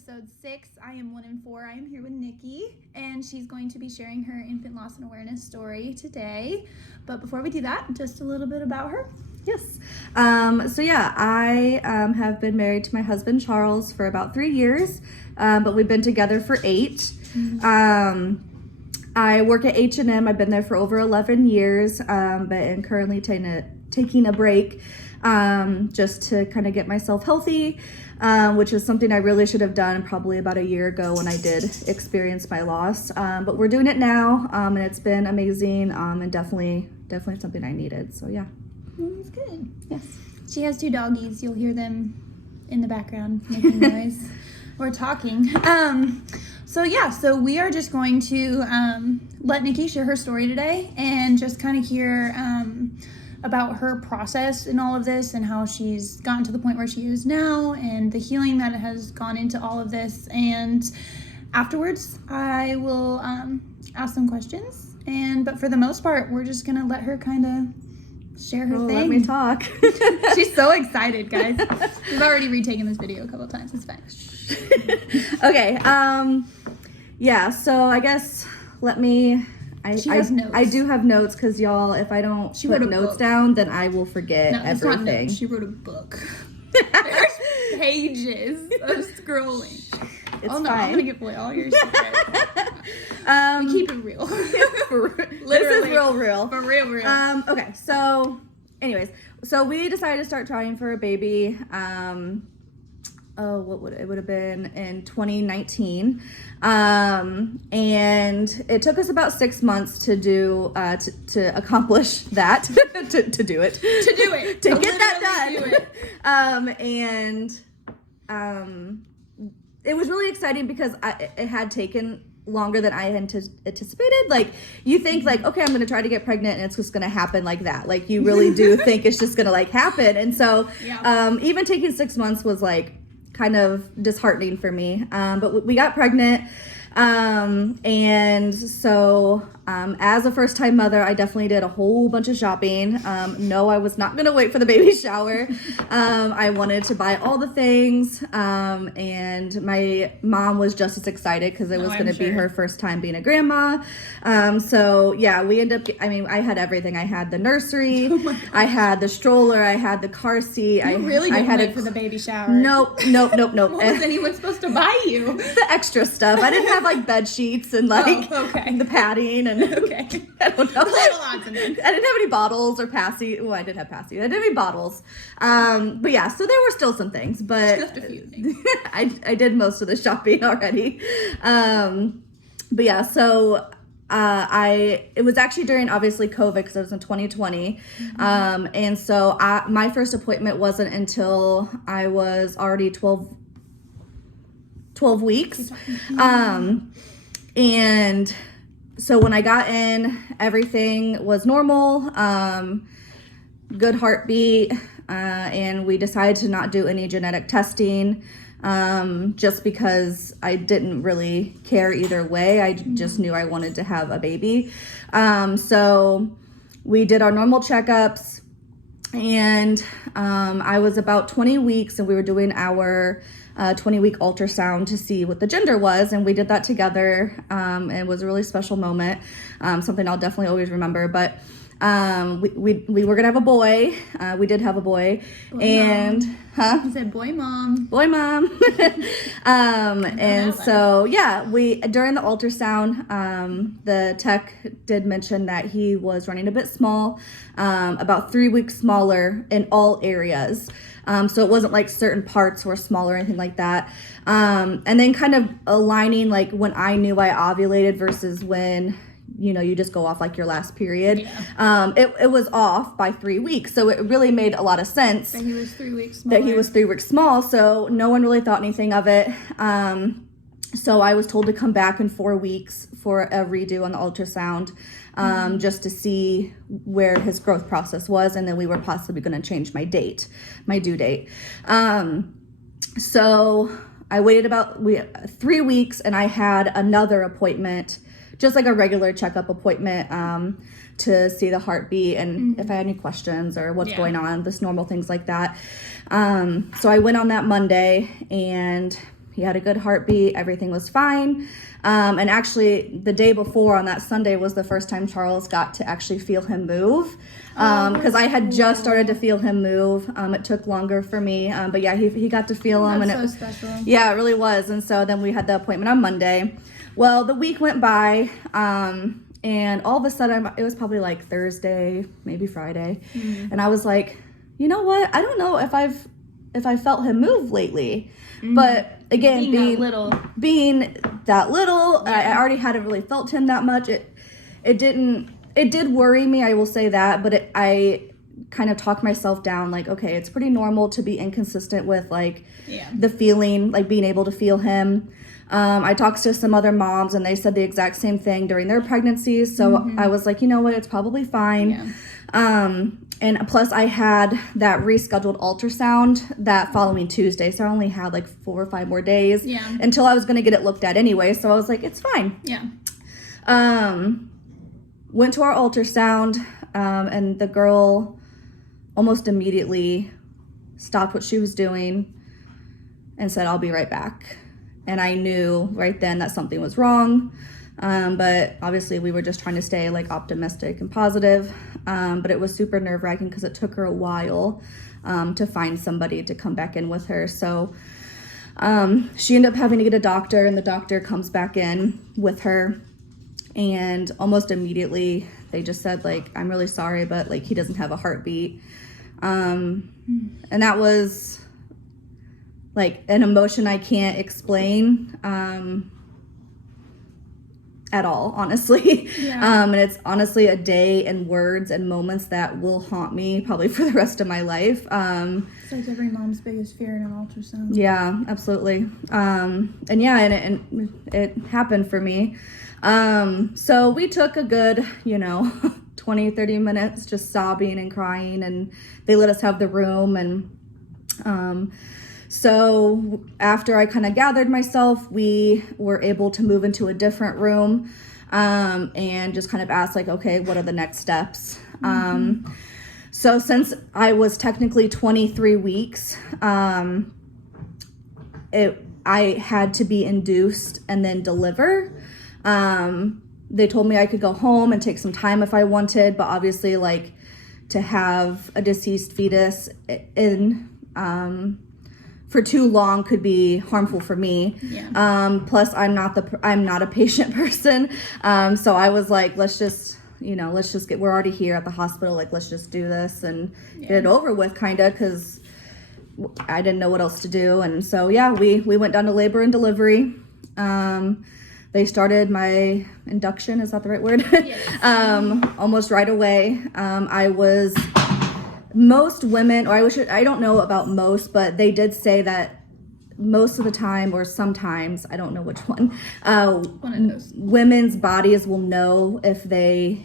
episode 6. I am 1 in 4. I am here with Nikki, and she's going to be sharing her infant loss and awareness story today. But before we do that, just a little bit about her. Yes. I have been married to my husband, Charles, for about 3 years, but we've been together for 8. Mm-hmm. I work at H&M. I've been there for over 11 years, but am currently taking a break just to kind of get myself healthy, which is something I really should have done probably about a year ago when I did experience my loss. But we're doing it now, and it's been amazing, and definitely something I needed. So yeah. That's good. Yes. She has 2 doggies. You'll hear them in the background making noise or talking. So we are just going to let Nikki share her story today and just kind of hear about her process in all of this and how she's gotten to the point where she is now and the healing that has gone into all of this. And afterwards, I will ask some questions. But for the most part, we're just going to let her kind of share her thing. Let me talk. She's so excited, guys. We've already retaken this video a couple of times. It's fine. Okay. So I guess She has notes. I do have notes because y'all, if I don't put notes down, then I will forget everything. It's not notes. She wrote a book. There's pages of scrolling. It's fine. I'm gonna give away all your secrets. We keep it real. This is real. For real. Okay, so anyways, we decided to start trying for a baby. It would have been in 2019, and it took us about 6 months to do to accomplish that to do it to get that done. It was really exciting because it had taken longer than I had anticipated. Like, you think like, okay, I'm going to try to get pregnant and it's just going to happen like that. Like, you really do think it's just going to like happen. And so, even taking 6 months was like kind of disheartening for me. But we got pregnant. And so, as a first-time mother, I definitely did a whole bunch of shopping. No, I was not going to wait for the baby shower. I wanted to buy all the things. And my mom was just as excited because it was going to be her first time being a grandma. We ended up, I had everything. I had the nursery. I had the stroller. I had the car seat. I didn't wait for the baby shower. Nope. What was anyone supposed to buy you? The extra stuff. I didn't have like bed sheets and the padding and I don't know. I didn't have any bottles or passy. Well, I did have passy. I didn't have any bottles. So there were still some things, but just a few things. I did most of the shopping already. It was actually during obviously COVID because it was in 2020. Mm-hmm. And so my first appointment wasn't until I was already 12 weeks. And so when I got in, everything was normal, good heartbeat, and we decided to not do any genetic testing, just because I didn't really care either way. I just knew I wanted to have a baby. So we did our normal checkups, and I was about 20 weeks, and we were doing our 20-week ultrasound to see what the gender was, and we did that together. And it was a really special moment, something I'll definitely always remember. But we were gonna have a boy. We did have a boy, and mom. You said boy mom. Boy mom. And so we during the ultrasound, the tech did mention that he was running a bit small, about 3 weeks smaller in all areas. So it wasn't like certain parts were small or anything like that. And then kind of aligning like when I knew I ovulated versus when, you just go off like your last period. Yeah. It was off by 3 weeks. So it really made a lot of sense. That he was 3 weeks small. So no one really thought anything of it. So I was told to come back in 4 weeks for a redo on the ultrasound, just to see where his growth process was. And then we were possibly going to change my due date. So I waited about 3 weeks, and I had another appointment, just like a regular checkup appointment, to see the heartbeat and if I had any questions or what's going on, just normal things like that. So I went on that Monday, and He had a good heartbeat. Everything was fine. And actually, the day before on that Sunday was the first time Charles got to actually feel him move. Because I had just started to feel him move. It took longer for me. But yeah, he got to feel him. That's and so special. Yeah, it really was. And so then we had the appointment on Monday. Well, the week went by. And all of a sudden, it was probably like Thursday, maybe Friday. And I was like, you know what? I don't know if I felt him move lately. But again, being that little, I already hadn't really felt him that much. It did worry me, I will say that, but I kind of talked myself down, like, okay, it's pretty normal to be inconsistent with like the feeling, like being able to feel him. I talked to some other moms and they said the exact same thing during their pregnancies. So I was like, you know what, it's probably fine. And plus I had that rescheduled ultrasound that following Tuesday. So I only had like 4 or 5 more days until I was going to get it looked at anyway. So I was like, it's fine. Went to our ultrasound and the girl almost immediately stopped what she was doing and said, I'll be right back. And I knew right then that something was wrong. But obviously we were just trying to stay like optimistic and positive. But it was super nerve-wracking because it took her a while to find somebody to come back in with her. So she ended up having to get a doctor, and the doctor comes back in with her, and almost immediately they just said like, I'm really sorry, but like he doesn't have a heartbeat. And that was like an emotion I can't explain at all, honestly. And it's honestly a day and words and moments that will haunt me probably for the rest of my life. It's like every mom's biggest fear in an ultrasound. Yeah, absolutely. And it happened for me. So we took a good, 20-30 minutes just sobbing and crying, and they let us have the room. And so after I kind of gathered myself, we were able to move into a different room and just kind of ask like, okay, what are the next steps? So since I was technically 23 weeks, I had to be induced and then deliver. They told me I could go home and take some time if I wanted, but obviously like to have a deceased fetus in for too long could be harmful for me. Plus I'm not a patient person. So I was like, let's just we're already here at the hospital. Like, let's just do this and get it over with, kinda, cause I didn't know what else to do. And so, we went down to labor and delivery. They started my induction. Is that the right word? Yes. Almost right away. Most women, or I don't know about most, but they did say that most of the time or sometimes, I don't know which one, women's bodies will know if they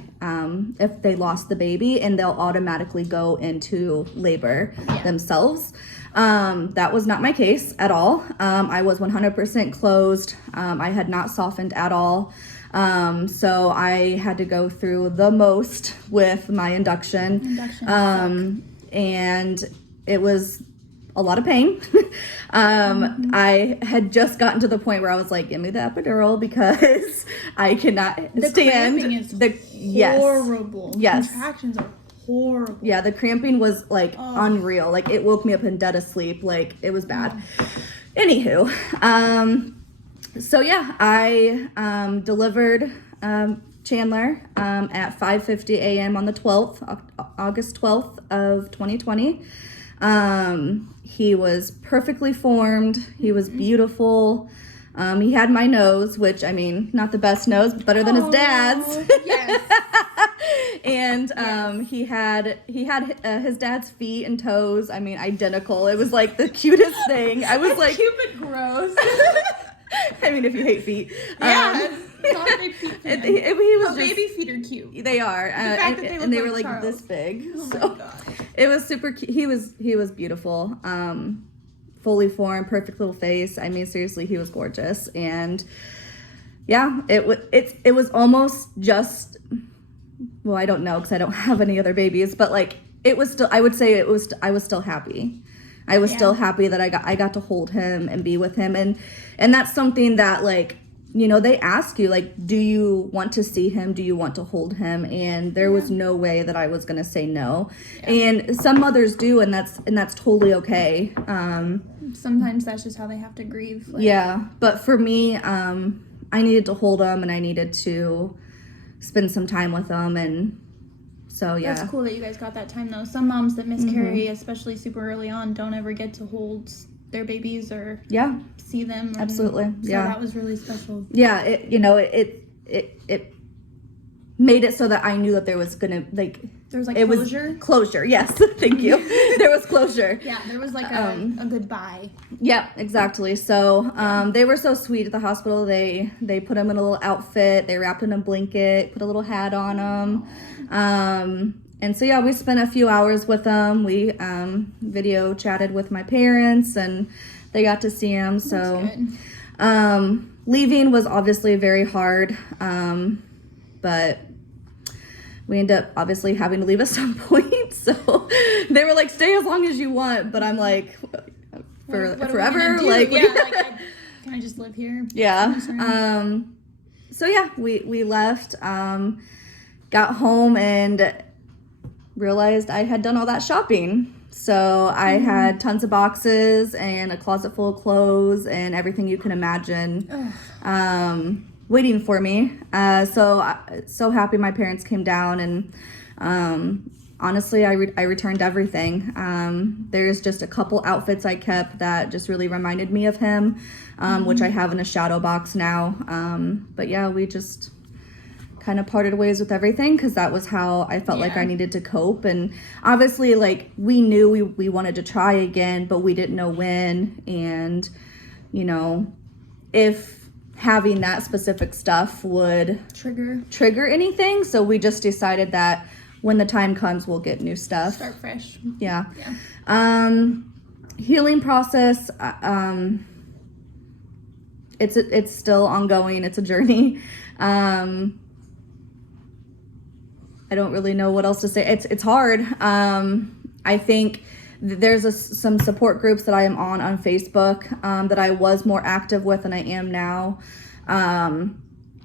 lost the baby, and they'll automatically go into labor themselves. That was not my case at all. I was 100% closed. I had not softened at all. So I had to go through the most with my induction. And it was a lot of pain. I had just gotten to the point where I was like, give me the epidural, because I cannot stand horrible. Contractions are horrible. Yeah, the cramping was like unreal. Like, it woke me up in dead of sleep. Like, it was bad. Anywho, so I delivered Chandler at 5:50 a.m. on the 12th, August 12th of 2020. He was perfectly formed. He was beautiful. He had my nose, which, I mean, not the best nose, but better than his dad's. Yes. And he had his dad's feet and toes. I mean, identical. It was like the cutest thing. I was like, cute but gross. I mean, if you hate feet. Not big feet. He was baby feet are cute. They are, and they were like Charles. this big. Oh so my God. It was super cute. He was beautiful. Fully formed, perfect little face. I mean, seriously, he was gorgeous. And it was almost just, well, I don't know, because I don't have any other babies, but like, it was still, I would say I was still happy. I was still happy that I got to hold him and be with him. And that's something that, like, you know, they ask you, like, do you want to see him? Do you want to hold him? And there was no way that I was going to say no. And some mothers do, and that's totally okay. Sometimes that's just how they have to grieve. Like. Yeah. But for me, I needed to hold him, and I needed to spend some time with him. And so, yeah. That's cool that you guys got that time, though. Some moms that miscarry, especially super early on, don't ever get to hold their babies or see them. Absolutely. So that was really special. Yeah, it made it so that I knew that there was gonna, like, there was, like, closure. Closure, yes. Thank you. There was closure. Yeah, there was like a goodbye. Yeah, exactly. So they were so sweet at the hospital. They put him in a little outfit. They wrapped him in a blanket, put a little hat on him. And so, yeah, we spent a few hours with them. We video chatted with my parents, and they got to see him. So leaving was obviously very hard, but we ended up obviously having to leave at some point. So they were like, stay as long as you want. But I'm like, forever? Like, can I just live here? Yeah. So, yeah, we left, got home, and realized I had done all that shopping. So I had tons of boxes and a closet full of clothes and everything you can imagine waiting for me. So happy my parents came down, and honestly, I returned everything. There's just a couple outfits I kept that just really reminded me of him, which I have in a shadow box now. But yeah, we just kind of parted ways with everything because that was how I felt like I needed to cope. And obviously, like, we knew we wanted to try again, but we didn't know when, and, you know, if having that specific stuff would trigger anything. So we just decided that when the time comes, we'll get new stuff. Start fresh. Yeah. Healing process, it's still ongoing. It's a journey. I don't really know what else to say. It's hard. I think there's some support groups that I am on Facebook that I was more active with than I am now.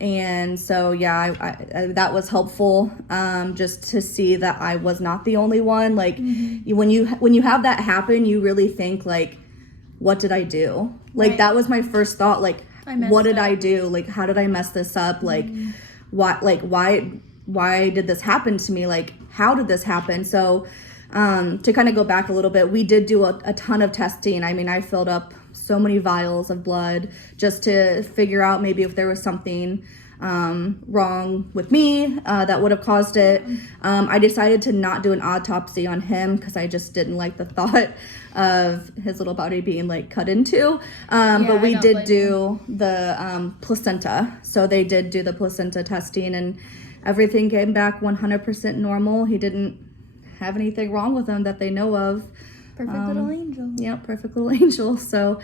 And so, yeah, I that was helpful, just to see that I was not the only one. Like, when you have that happen, you really think, like, what did I do? Like, that was my first thought. Like, what did I do? Like, how did I mess this up? Like, why did this happen to me? Like, how did this happen? So, to kind of go back a little bit, we did do a ton of testing. I mean, I filled up so many vials of blood just to figure out maybe if there was something wrong with me that would have caused it. I decided to not do an autopsy on him because I just didn't like the thought of his little body being, like, cut into. But we did do the placenta. So they did do the placenta testing, and everything came back 100% normal. He didn't have anything wrong with him that they know of. Perfect little angel. Yeah, perfect little angel. So,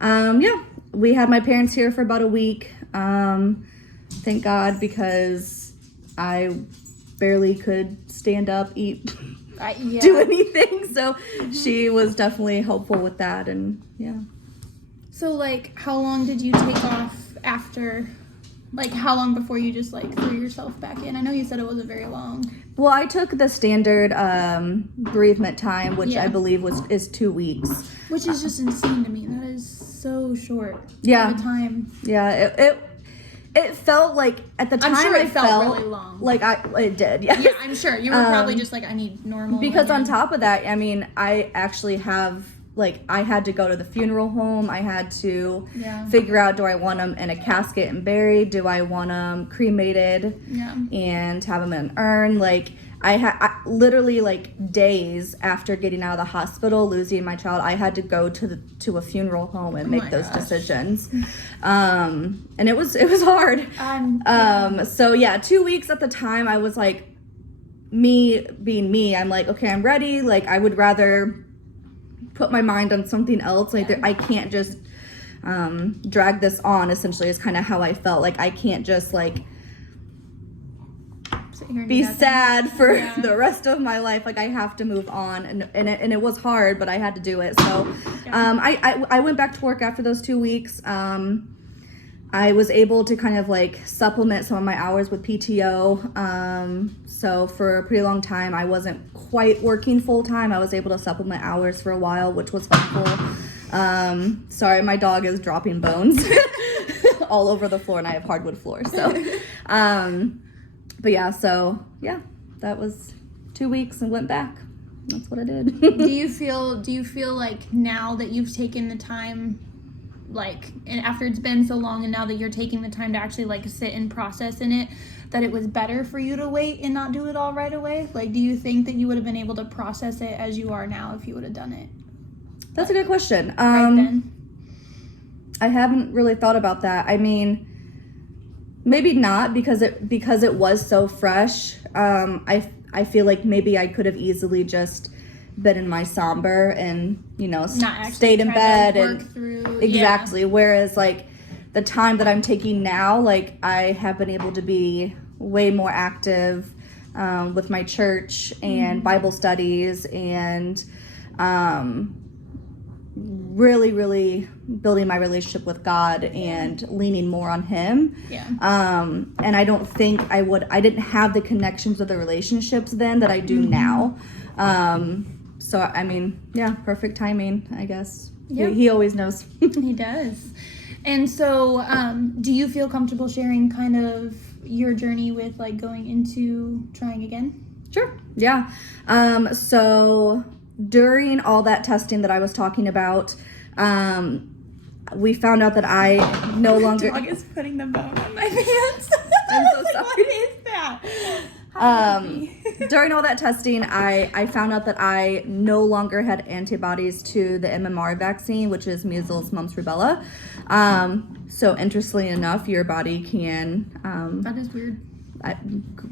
yeah, we had my parents here for about a week. Thank God, because I barely could stand up, eat, do anything. So she was definitely helpful with that, and yeah. So, like, how long did you take off after? Like, how long before you just, like, threw yourself back in? I know you said it wasn't very long. Well, I took the standard bereavement time, which I believe is 2 weeks. Which is just insane to me. That is so short of a time. Yeah, it felt like, at the time, I'm sure it felt really long. Like, it did, yes. Yeah, I'm sure. You were probably just like, I need normal. Because on top of that, I mean, I actually have, like, I had to go to the funeral home. I had to figure out, do I want them in a casket and buried? Do I want them cremated and have them in an urn? Like, I literally, like, days after getting out of the hospital, losing my child, I had to go to a funeral home and make those decisions. And it was hard. So yeah, 2 weeks at the time, I was like, me being me, I'm like, okay, I'm ready. Like, I would rather put my mind on something else. Like, I can't just drag this on, essentially, is kind of how I felt. Like, I can't just, like, sit here and be do that sad for Yeah. the rest of my life. Like, I have to move on, and it was hard, but I had to do it. So I went back to work after those 2 weeks. I was able to kind of like supplement some of my hours with PTO. So for a pretty long time, I wasn't quite working full time. I was able to supplement hours for a while, which was helpful. Sorry, my dog is dropping bones all over the floor, and I have hardwood floor. So, but yeah, that was 2 weeks and went back. That's what I did. do you feel like now that you've taken the time, like, and after it's been so long and now that you're taking the time to actually like sit and process in it, that it was better for you to wait and not do it all right away? Like, do you think that you would have been able to process it as you are now if you would have done it? That's a good question. Right then? I haven't really thought about that. I mean, maybe not, because it was so fresh. I feel like maybe I could have easily just been in my somber and, stayed in bed and exactly. Whereas like the time that I'm taking now, like I have been able to be way more active with my church and Bible studies and really, really building my relationship with God and leaning more on Him. Yeah. And I don't think I didn't have the connections with the relationships then that I do now. So, I mean, yeah, perfect timing, I guess. Yeah. He always knows. He does. And so, do you feel comfortable sharing kind of your journey with like going into trying again? Sure. Yeah. So during all that testing that I was talking about, we found out that I no longer. My dog is putting the bone on my pants. I'm so sorry. What is that? During all that testing, I found out that I no longer had antibodies to the MMR vaccine, which is measles, mumps, rubella. So interestingly enough, your body can that is weird.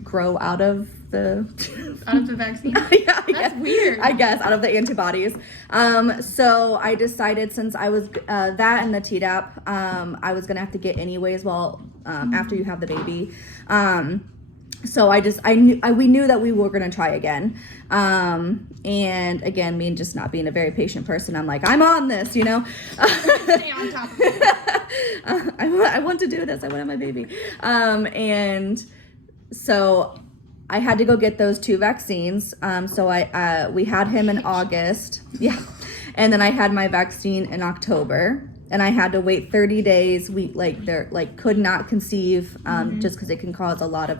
Grow out of the vaccine. Yeah, That's weird. I guess out of the antibodies. So I decided, since I was that and the Tdap, I was gonna have to get anyways. After you have the baby. So we knew that we were gonna try again. And again, me just not being a very patient person, I'm like, I'm on this, Stay on top of it. I want to do this. I want to have my baby. And so I had to go get those 2 vaccines. So we had him in August. Yeah. And then I had my vaccine in October. And I had to wait 30 days. We could not conceive just because it can cause a lot of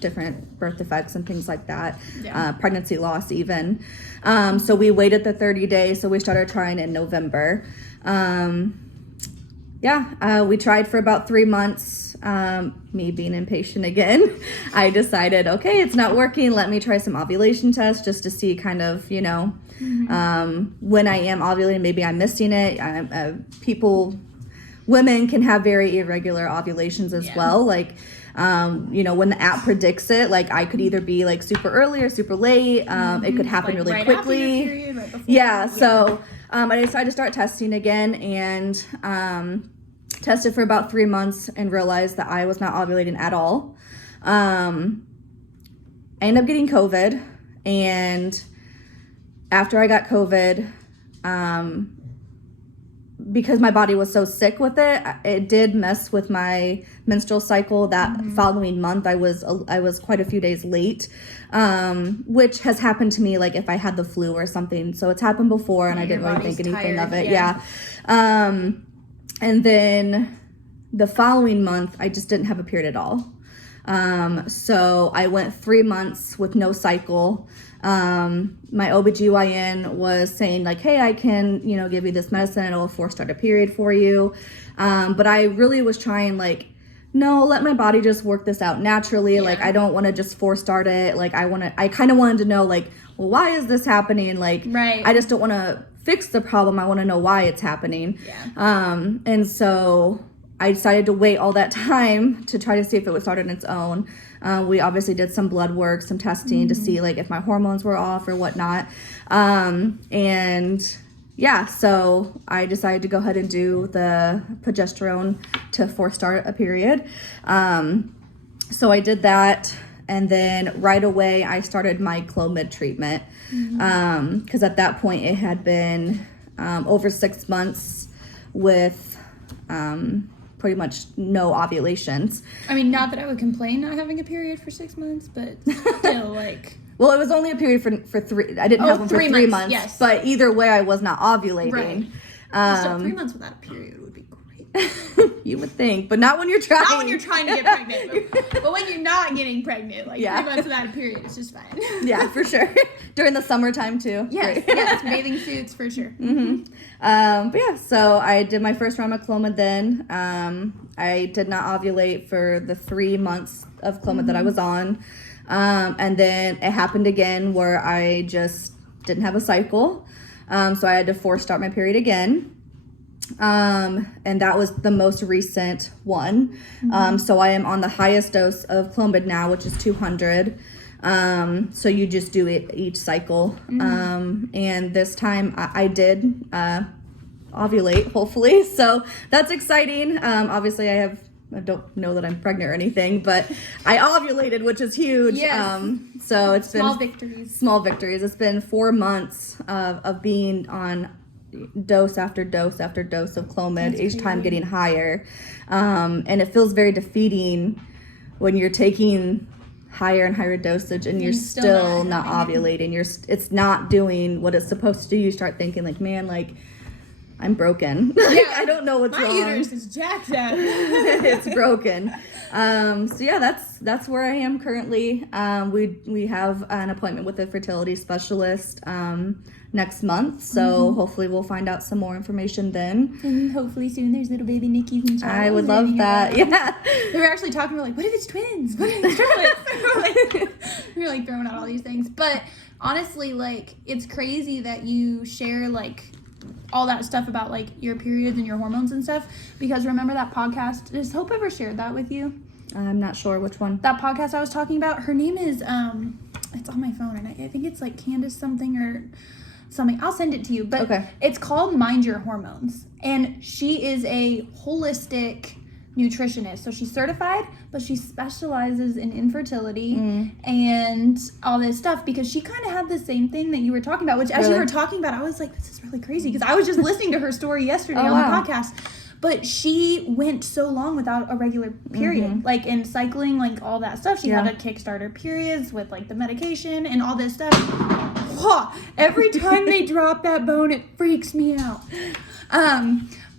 different birth defects and things like that. Yeah. Pregnancy loss even. So we waited the 30 days. So we started trying in November. We tried for about 3 months. Me being impatient again, I decided, okay, it's not working. Let me try some ovulation tests just to see kind of, when I am ovulating, maybe I'm missing it. Women can have very irregular ovulations as well. Like, when the app predicts it, like I could either be like super early or super late. It could happen really right quickly. After your period, right before. Yeah. So I decided to start testing again and tested for about 3 months and realized that I was not ovulating at all. I ended up getting COVID, and after I got COVID, because my body was so sick with it, it did mess with my menstrual cycle. That following month, I was quite a few days late, which has happened to me, like if I had the flu or something. So it's happened before, and I didn't really think anything of it. Yeah. And then the following month, I just didn't have a period at all. So I went 3 months with no cycle. My OBGYN was saying like, hey, I can, give you this medicine. It'll force start a period for you. But I really was trying like, no, let my body just work this out naturally. Yeah. Like, I don't want to just force start it. Like, I kind of wanted to know like, well, why is this happening? Like, right. I just don't want to fix the problem. I want to know why it's happening. Yeah. And so I decided to wait all that time to try to see if it would start on its own. We obviously did some blood work, some testing to see like if my hormones were off or whatnot. So I decided to go ahead and do the progesterone to force start a period. So I did that. And then right away I started my Clomid treatment. Because at that point it had been over 6 months with pretty much no ovulations. I mean, not that I would complain not having a period for 6 months, but still, like... Well, it was only a period for 3... I didn't have one for 3 months. Yes. But either way, I was not ovulating. Right. So 3 months without a period would be great. You would think, but not when you're trying. Not when you're trying to get pregnant. But when you're not getting pregnant, like 3 months without a period, it's just fine. Yeah, for sure. During the summertime, too. Yes, yes, bathing suits, for sure. But yeah, so I did my first round of Clomid then. I did not ovulate for the 3 months of Clomid that I was on. And then it happened again where I just didn't have a cycle. So I had to force start my period again. And that was the most recent one. So I am on the highest dose of Clomid now, which is 200. So you just do it each cycle. And this time I did ovulate, hopefully. So that's exciting. Obviously I don't know that I'm pregnant or anything, but I ovulated, which is huge. Yes. So it's Small been victories. small victories. It's been 4 months of being on dose after dose after dose of Clomid, each time getting higher. And it feels very defeating when you're taking higher and higher dosage and you're still not ovulating. It's not doing what it's supposed to do. You start thinking like, man, like I'm broken. Yeah. I don't know what's wrong. My uterus is jacked up. It's broken. So yeah, that's where I am currently. We have an appointment with a fertility specialist next month, so hopefully we'll find out some more information then. And hopefully soon there's little baby Nikki's and Charles. I would love that. Yeah. We were actually talking, we're like, what if it's twins? What if it's triplets? We were like throwing out all these things. But honestly, like, it's crazy that you share like all that stuff about like your periods and your hormones and stuff, because remember that podcast, does Hope ever shared that with you? I'm not sure which one. That podcast I was talking about, her name is it's on my phone and I think it's like Candace something or something. I'll send it to you, but It's called Mind Your Hormones, and she is a holistic nutritionist. So she's certified, but she specializes in infertility and all this stuff, because she kind of had the same thing that you were talking about, which as you were talking about, I was like, this is really crazy, because I was just listening to her story yesterday on the podcast. But she went so long without a regular period, like in cycling, like all that stuff. She had to kickstart her periods with like the medication and all this stuff. Every time they drop that bone, it freaks me out.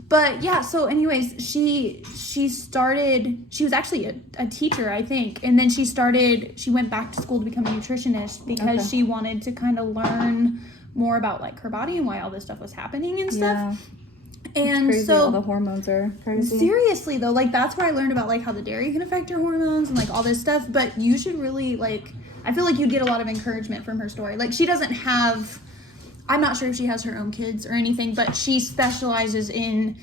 But yeah, so anyways, she was actually a teacher, I think. And then she went back to school to become a nutritionist because she wanted to kind of learn more about like her body and why all this stuff was happening and stuff. And crazy, so all the hormones are crazy. Seriously though, like that's where I learned about like how the dairy can affect your hormones and like all this stuff. But you should really like, I feel like you'd get a lot of encouragement from her story. Like she doesn't have, I'm not sure if she has her own kids or anything, but she specializes in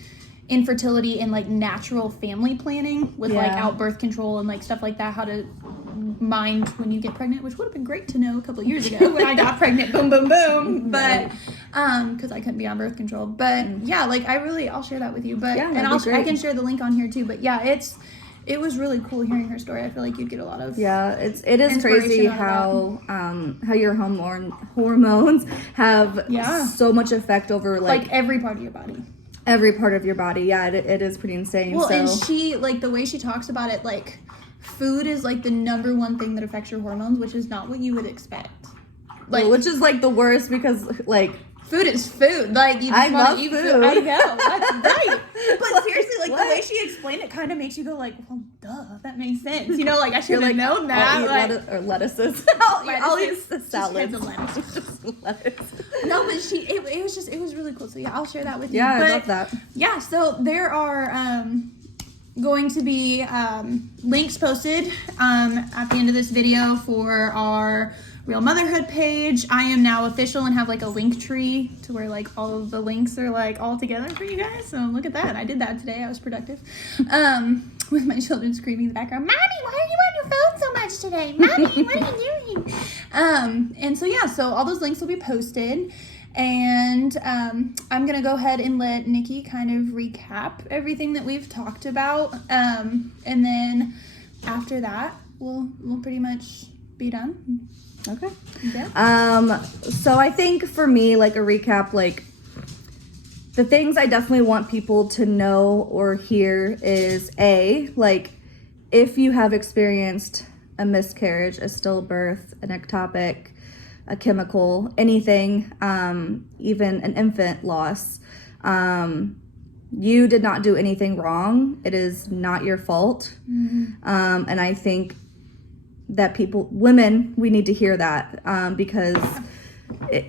infertility and like natural family planning with like out birth control and like stuff like that, how to mind when you get pregnant, which would have been great to know a couple of years ago when I got pregnant, boom, boom, boom. But because I couldn't be on birth control. But yeah, like I'll share that with you. But and I can share the link on here too. But yeah, it was really cool hearing her story. I feel like you'd get a lot of it is crazy how your hormones have so much effect over like every part of your body. Every part of your body. Yeah, it is pretty insane. Well, and she, like, the way she talks about it, like, food is, like, the number one thing that affects your hormones, which is not what you would expect. Like, which is, like, the worst because, like... Food is food. Like, you just want to eat food. I know. That's right. But seriously, like, the way she explained it kind of makes you go, like, well, duh, that makes sense. You know, like, I should have known that. I'll eat lettuces. I'll eat the salads. Just lettuce. No, but it was really cool. So, yeah, I'll share that with you. Yeah, I love that. Yeah, so there are going to be links posted at the end of this video for our Real Motherhood page. I am now official and have like a link tree to where like all of the links are like all together for you guys. So look at that. I did that today. I was productive. With my children screaming in the background, Mommy, why are you on your phone so much today? Mommy, what are you doing? And so yeah, so all those links will be posted. And I'm going to go ahead and let Nikki kind of recap everything that we've talked about. And then after that, we'll pretty much be done. Okay. Yeah. So I think for me, like a recap, like the things I definitely want people to know or hear is like if you have experienced a miscarriage, a stillbirth, an ectopic, a chemical, anything, even an infant loss, you did not do anything wrong. It is not your fault. And I think that women, we need to hear that because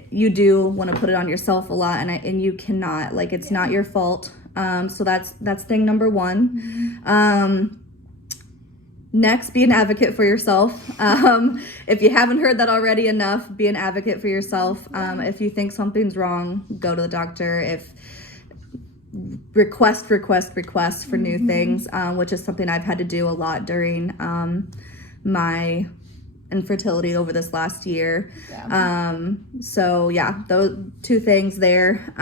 you do want to put it on yourself a lot, and you cannot. Like, it's not your fault. So that's thing number one. Next, be an advocate for yourself. If you haven't heard that already enough, be an advocate for yourself. If you think something's wrong, go to the doctor. Request for new things, which is something I've had to do a lot during my infertility over this last year. So yeah, those two things there.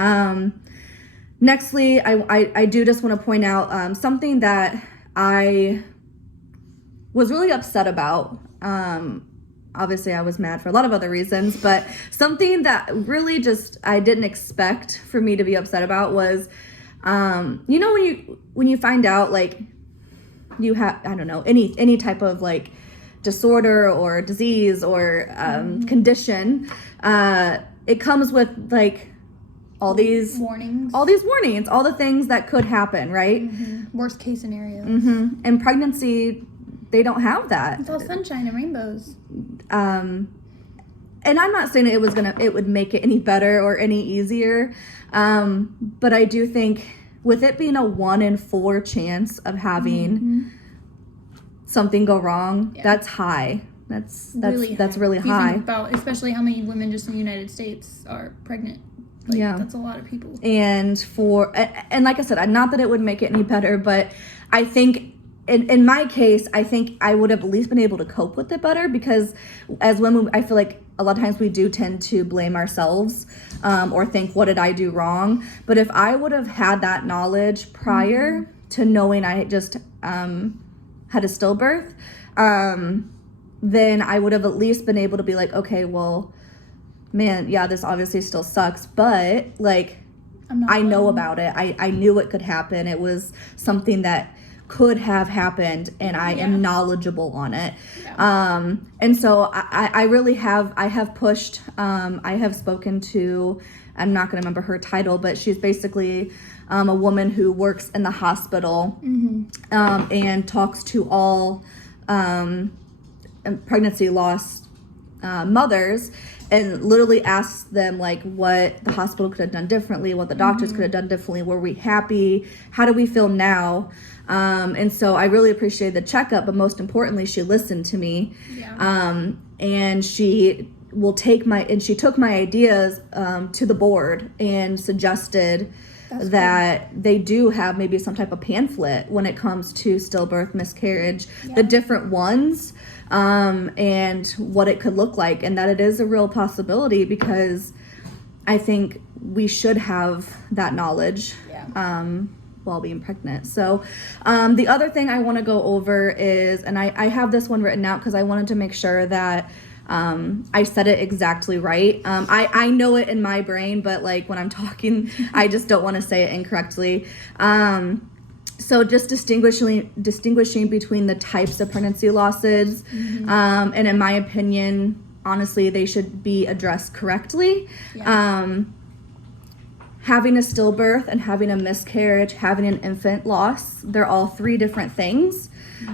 Nextly, I do just want to point out something that I was really upset about. Obviously I was mad for a lot of other reasons, but something that really just I didn't expect for me to be upset about was when you find out like you have, I don't know, any type of like disorder or disease or condition, it comes with like all these warnings, all the things that could happen, right? Worst case scenarios. And pregnancy, they don't have that. It's all sunshine and rainbows. And I'm not saying it would make it any better or any easier. But I do think with it being a 1 in 4 chance of having something go wrong, that's high. That's really high. Think about especially how many women just in the United States are pregnant. Like, that's a lot of people. And like I said, not that it would make it any better, but I think in my case, I think I would have at least been able to cope with it better, because as women, I feel like a lot of times we do tend to blame ourselves or think, what did I do wrong? But if I would have had that knowledge prior to knowing I just had a stillbirth, then I would have at least been able to be like, okay, well, man, yeah, this obviously still sucks, but like, I know about it. I knew it could happen. It was something that could have happened, and I am knowledgeable on it. And so I really have pushed, I have spoken to, I'm not going to remember her title, but she's basically a woman who works in the hospital and talks to all pregnancy loss mothers, and literally asks them like what the hospital could have done differently, what the doctors could have done differently. Were we happy? How do we feel now? And so I really appreciated the checkup, but most importantly, she listened to me. And she took my ideas to the board and suggested that they do have maybe some type of pamphlet when it comes to stillbirth, miscarriage, the different ones, and what it could look like, and that it is a real possibility, because I think we should have that knowledge while being pregnant. So the other thing I want to go over is, and I have this one written out because I wanted to make sure that I said it exactly right. I know it in my brain, but like when I'm talking, I just don't want to say it incorrectly. So just distinguishing between the types of pregnancy losses, and in my opinion, honestly, they should be addressed correctly. Having a stillbirth and having a miscarriage, having an infant loss, they're all 3 different things.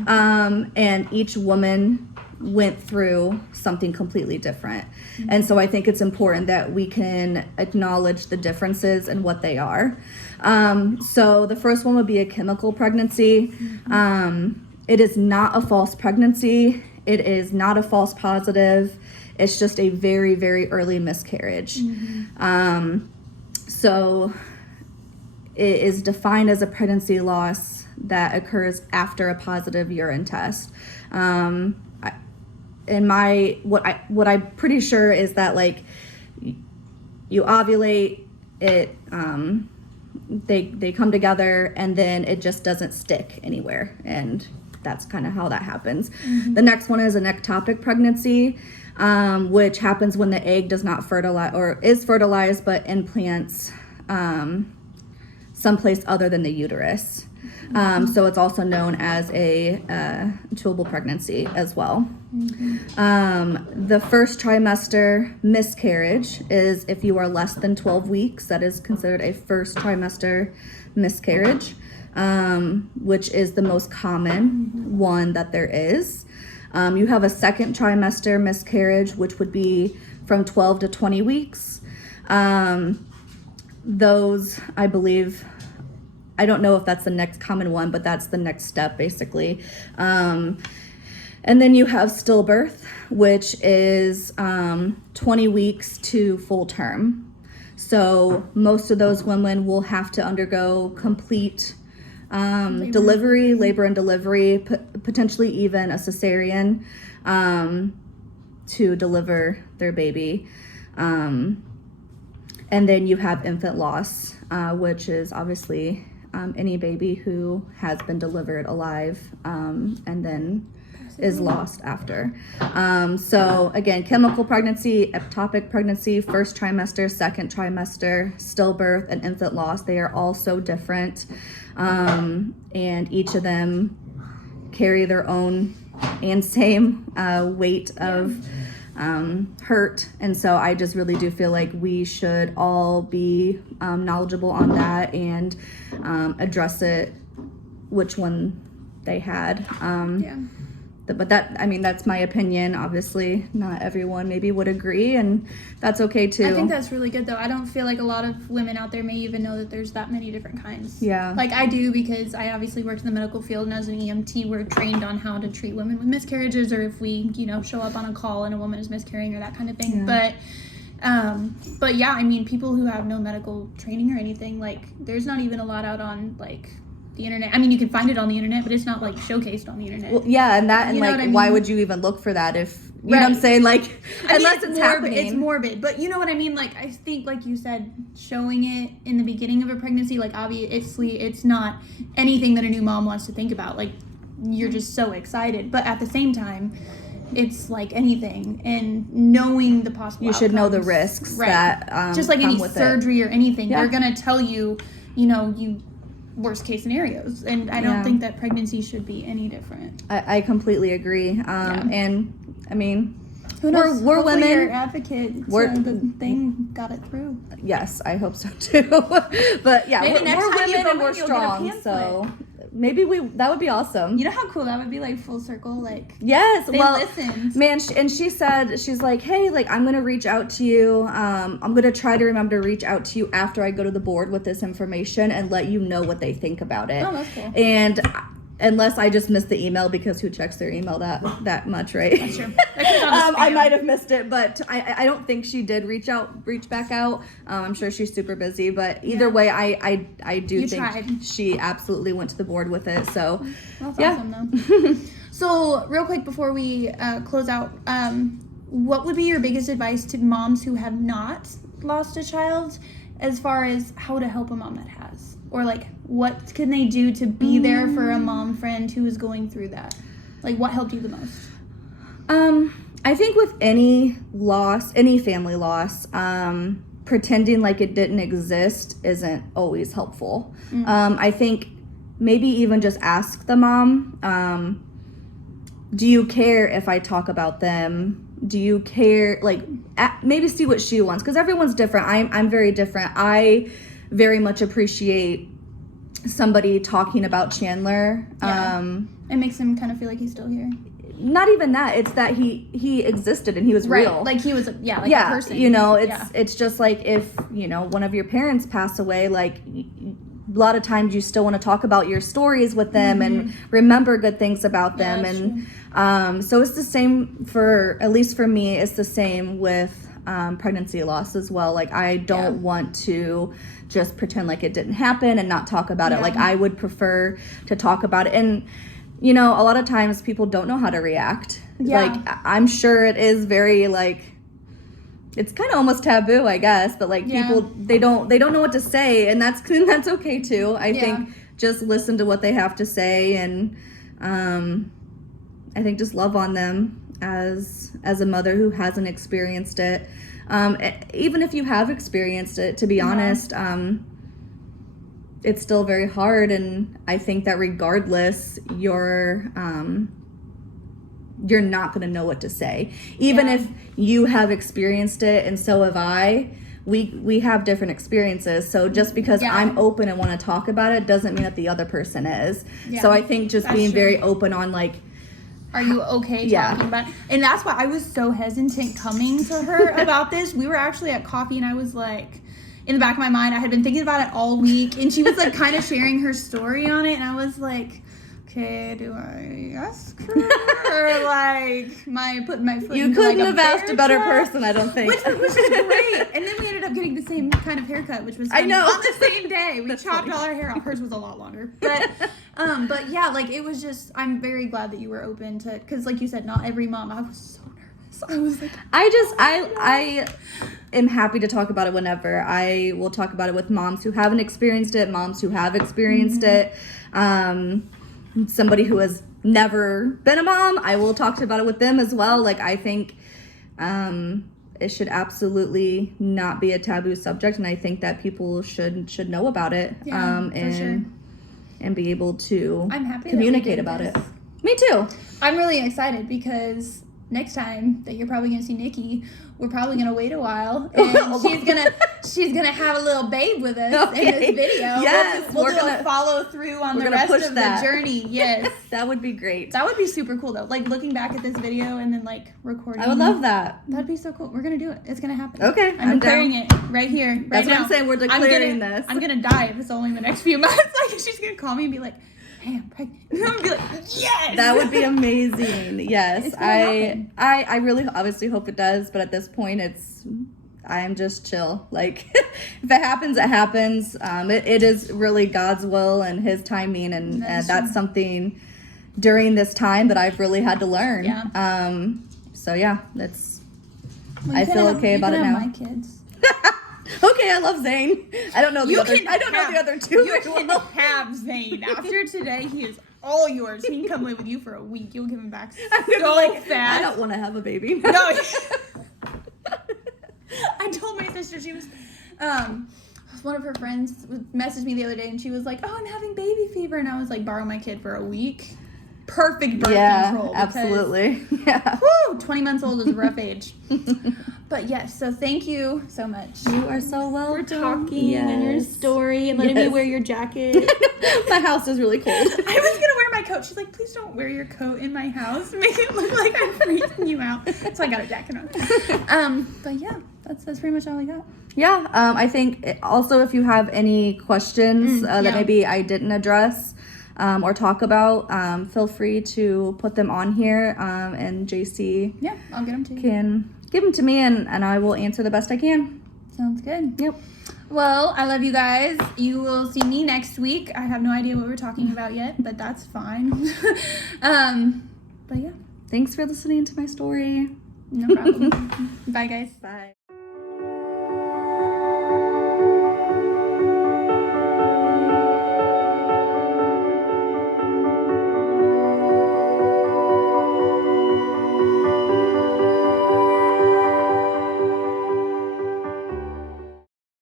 And each woman went through something completely different. And so I think it's important that we can acknowledge the differences and what they are. So the first one would be a chemical pregnancy. It is not a false pregnancy. It is not a false positive. It's just a very, very early miscarriage. So it is defined as a pregnancy loss that occurs after a positive urine test. What I'm pretty sure is that like you ovulate, it they come together, and then it just doesn't stick anywhere, and that's kind of how that happens. The next one is an ectopic pregnancy, which happens when the egg does not fertilize, or is fertilized but implants someplace other than the uterus. So it's also known as a tubal pregnancy as well. The first trimester miscarriage is if you are less than 12 weeks. That is considered a first trimester miscarriage, which is the most common one that there is. You have a second trimester miscarriage, which would be from 12 to 20 weeks. Those, I believe, I don't know if that's the next common one, but that's the next step, basically. And then you have stillbirth, which is 20 weeks to full term. So most of those women will have to undergo complete labor and delivery, potentially even a cesarean, to deliver their baby. And then you have infant loss, which is obviously any baby who has been delivered alive and then is lost after. So again, chemical pregnancy, ectopic pregnancy, first trimester, second trimester, stillbirth, and infant loss, they are all so different. And each of them carry their own and same weight of hurt. And so I just really do feel like we should all be knowledgeable on that and address it, which one they had. But that, I mean, that's my opinion. Obviously, not everyone maybe would agree, and that's okay too. I think that's really good, though. I don't feel like a lot of women out there may even know that there's that many different kinds. Yeah. Like I do, because I obviously worked in the medical field, and as an EMT, we're trained on how to treat women with miscarriages, or if we, show up on a call and a woman is miscarrying or that kind of thing. Yeah. But yeah, I mean, people who have no medical training or anything, like, there's not even a lot out on, like, the internet. I mean, you can find it on the internet, but it's not like showcased on the internet. Well, yeah, and that, and You know like, what I mean? why would you even look for that if you know what I'm saying? Like, unless it's happening. It's morbid, but you know what I mean? Like, I think, like you said, showing it in the beginning of a pregnancy, like, obviously, it's not anything that a new mom wants to think about. Like, you're just so excited, but at the same time, it's like anything, and knowing the possible You should know the outcomes, risks right, that just like come any with surgery or anything, Yeah. they're gonna tell you, you worst case scenarios, and I don't think that pregnancy should be any different. I completely agree. And I mean, Who knows? we're Hopefully women. Your advocate, We're- so the thing got it through. Yes, I hope so too. But yeah, Maybe next we're time you women go and we're in, you'll get a strong. pamphlet. So maybe that would be awesome. You know how cool that would be, like full circle, like Yes, they well, listened. man, and she said, she's like, hey, like, I'm gonna reach out to you. I'm gonna try to remember to reach out to you after I go to the board with this information and let you know what they think about it. Oh, that's cool. And unless I just missed the email, because who checks their email that much, right? That's true. That could've gone to I spam. might have missed it, but I don't think she did reach back out. I'm sure she's super busy, but either way, I do You think tried. she absolutely went to the board with it. So That's yeah. awesome, though. So, real quick before we close out, what would be your biggest advice to moms who have not lost a child, as far as how to help a mom that has? Or, like, what can they do to be there for a mom friend who is going through that? Like, what helped you the most? I think with any loss, any family loss, pretending like it didn't exist isn't always helpful. I think maybe even just ask the mom, do you care if I talk about them? Do you care, like, maybe see what she wants, because everyone's different. I'm very different. I very much appreciate somebody talking about Chandler. Yeah. It makes him kind of feel like he's still here. Not even that, it's that he existed and he was real. Like he was, a person. It's just like if, one of your parents passed away, like, a lot of times you still want to talk about your stories with them and remember good things about them. And so it's the same at least for me, it's the same with pregnancy loss as well. Like, I don't want to just pretend like it didn't happen and not talk about it. Like, I would prefer to talk about it. And a lot of times people don't know how to react. Like, I'm sure it is very, like, it's kind of almost taboo, I guess, but like Yeah. people, they don't know what to say, and that's okay too. I think just listen to what they have to say, and I think just love on them as a mother who hasn't experienced it. Even if you have experienced it, to be honest, it's still very hard, and I think that regardless, you're not going to know what to say. Even if you have experienced it and so have I, we have different experiences. So just because I'm open and want to talk about it doesn't mean that the other person is. Yeah. So I think just being very open on like, are you okay talking about it? And that's why I was so hesitant coming to her about this. We were actually at coffee and I was like, in the back of my mind, I had been thinking about it all week, and she was like kind of sharing her story on it, and I was like, okay, do I ask her? Or like, put my foot you into couldn't like have asked a better person, I don't think. Which is great. And then we ended up getting the same kind of haircut, which was funny. I know. On the same day. We chopped all our hair off. Hers was a lot longer. But yeah, like it was just, I'm very glad that you were open to, because like you said, not every mom, I was so nervous. I was like, I am happy to talk about it whenever. I will talk about it with moms who haven't experienced it, moms who have experienced it. Somebody who has never been a mom, I will talk about it with them as well. Like, I think it should absolutely not be a taboo subject, and I think that people should know about it. And be able to communicate about it. Me too. I'm really excited because next time that you're probably going to see Nikki, we're probably going to wait a while, and she's gonna have a little babe with us in this video. Yes, we'll do a follow through on the rest of the journey. Yes, that would be great. That would be super cool though. Like looking back at this video and then like recording. I would love that. That'd be so cool. We're gonna do it. It's gonna happen. Okay, I'm declaring it right here, right That's now. what I'm saying. We're declaring this. I'm gonna die if it's only in the next few months. Like she's gonna call me and be like, "Hey, I'm pregnant." And I'm gonna be like, "Yes." That would be amazing. Yes, I really obviously hope it does, but at this point, I'm just chill. Like, if it happens, it happens. It is really God's will and His timing, and that's something during this time that I've really had to learn. Yeah. So yeah, I feel okay about it now. My kids. Okay, I love Zane. I don't know the other two. You can have Zane. After today, he is all yours. He can come live with you for a week. You'll give him back so fast. I don't want to have a baby. No. I told my sister, she was, one of her friends messaged me the other day, and she was like, "Oh, I'm having baby fever," and I was like, "Borrow my kid for a week." Perfect birth control. Yeah, absolutely. Yeah. Woo! 20 months old is a rough age. But yes, so thank you so much. You are so welcome. For talking and your story and letting me wear your jacket. My house is really cold. I was gonna wear my coat. She's like, "Please don't wear your coat in my house. Make it look like I'm freezing you out." So I got a jacket on. But yeah, that's pretty much all I got. Yeah. I think also if you have any questions that maybe I didn't address or talk about, feel free to put them on here. And JC, I'll get them to you. Can give them to me, and I will answer the best I can. Sounds good. Yep. Well, I love you guys. You will see me next week. I have no idea what we're talking about yet, but that's fine. But yeah. Thanks for listening to my story. No problem. Bye, guys. Bye.